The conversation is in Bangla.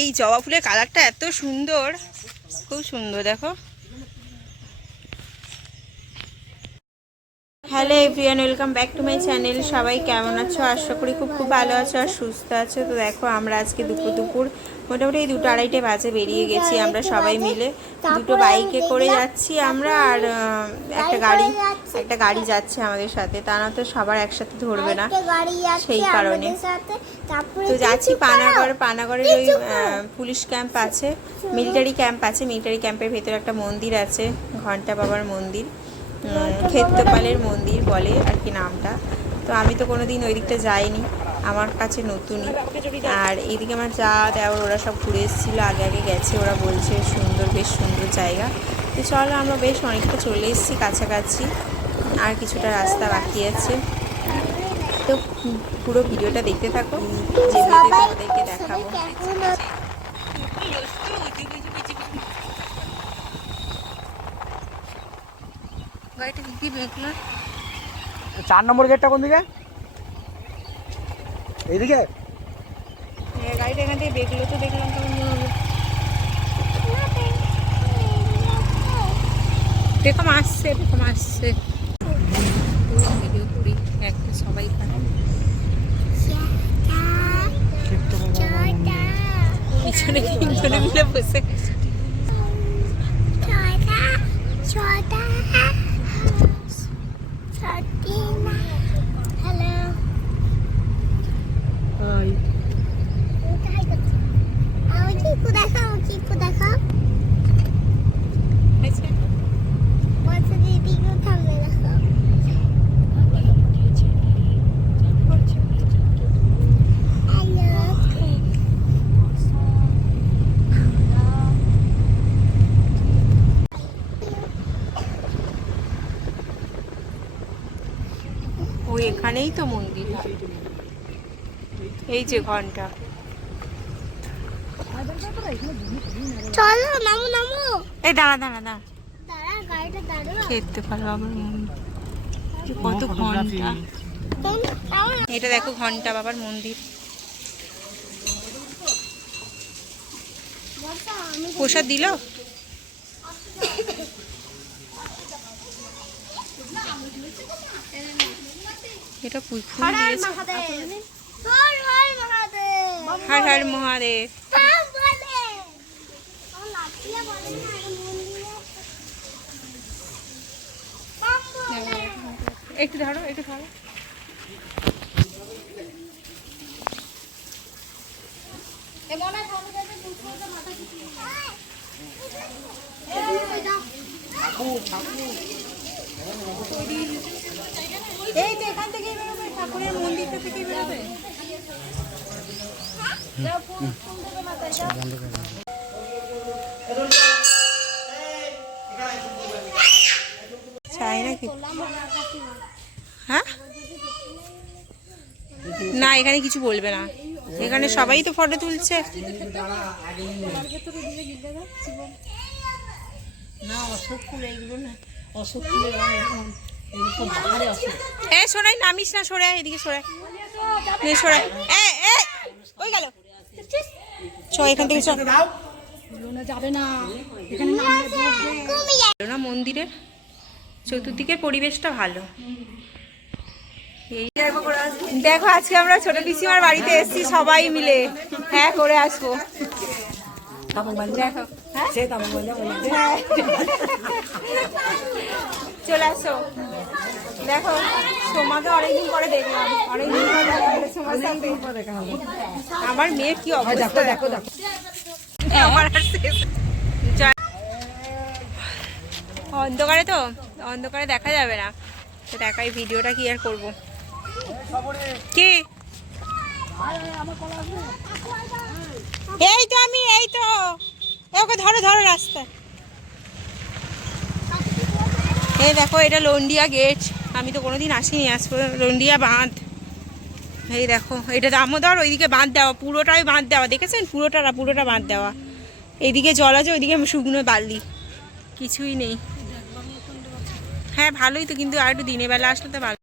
এই জবা ফুলের কালারটা এত সুন্দর, খুব সুন্দর। দেখো। Hello everyone, welcome back to my channel. সবাই কেমন আছো? আশা করি খুব ভালো আছো আর সুস্থ আছো। তো দেখো আমরা আজকে দুপুর মোটামুটি এই 2-2:30 বাজে বেরিয়ে গেছি আমরা সবাই মিলে। দুটো বাইকে করে যাচ্ছি আমরা, আর একটা গাড়ি যাচ্ছে আমাদের সাথে। তা না তো সবার একসাথে ধরবে না, সেই কারণে। তো যাচ্ছি পানাগড়ের ওই পুলিশ ক্যাম্প আছে, মিলিটারি ক্যাম্প আছে। মিলিটারি ক্যাম্পের ভেতরে একটা মন্দির আছে, ঘন্টা বাবার মন্দির, ক্ষেত্রপালের মন্দির বলে আর কি নামটা। তো আমি তো কোনোদিন ওই দিকটা যাইনি, আমার কাছে নতুনই। আর এইদিকে আমার যা দেওয়ার ওরা সব ঘুরে এসেছিলো, আগে গেছে। ওরা বলছে বেশ সুন্দর জায়গা। তো চলো, আমরা বেশ অনেকটা চলে এসেছি কাছাকাছি, আর কিছুটা রাস্তা বাকি আছে। তো পুরো ভিডিওটা দেখতে থাকো, যে তোমাদেরকে দেখাবো। গাড়িটা দিদি দেখলাম 4 নম্বর গেটটা কোন দিকে? এইদিকে। গাড়িটা এখান থেকে বেগলো, তো দেখলাম তখন দেখম আসছে ভিডিও করি একটা সবাই পিছনে 3 জনে মিলে বসে। ওই এখানেই তো মন্দির, এই যে ঘন্টা। চলো নামো। এই দাঁড়া খেতে পারো আমার কত ঘন্টা। এটা দেখো ঘন্টা বাবার মন্দির। প্রসাদ দিল। এটা ফুল দিয়েছে। হর হর মহাদেব। একটু ধরো। এই তো এখান থেকেই বেরোবে, ঠাকুরের মন্দিরটা থেকেই বেরোবে। চাই নাকি? হ্যাঁ না, এখানে কিছু বলবে না, এখানে সবাই তো ফটো তুলছে। সোনাই নামিস না, সরে এদিকে সরে ওই গেল। এখান থেকে যাবে না। মন্দিরের চতুর্দিকের পরিবেশটা ভালো। এই দেখো, আজকে আমরা ছোট পিসিমার বাড়িতে এসেছি সবাই মিলে। হ্যাঁ, করে আসবো। চলে আসো। দেখো, তোমাকে অনেকদিন পরে দেখলাম, আমার মেয়ের কি অবস্থা দেখো। অন্ধকারে দেখা যাবে না তো, দেখাই ভিডিওটা কি আর করবো। কি এই তো ওকে ধরো রাস্তা। এই দেখো, এটা লন্ডিয়া গেট। আমি তো কোনোদিন আসিনি, আসবো। লন্ডিয়া বাঁধ। এই দেখো, এটা দামোদর, ওইদিকে বাঁধ দেওয়া, পুরোটাই বাঁধ দেওয়া। দেখেছেন? পুরোটা বাঁধ দেওয়া। এইদিকে জল আছে, ওইদিকে শুকনো বালি, কিছুই নেই। হ্যাঁ ভালোই তো, কিন্তু আর একটু দিনের বেলা আসলে তো ভালো।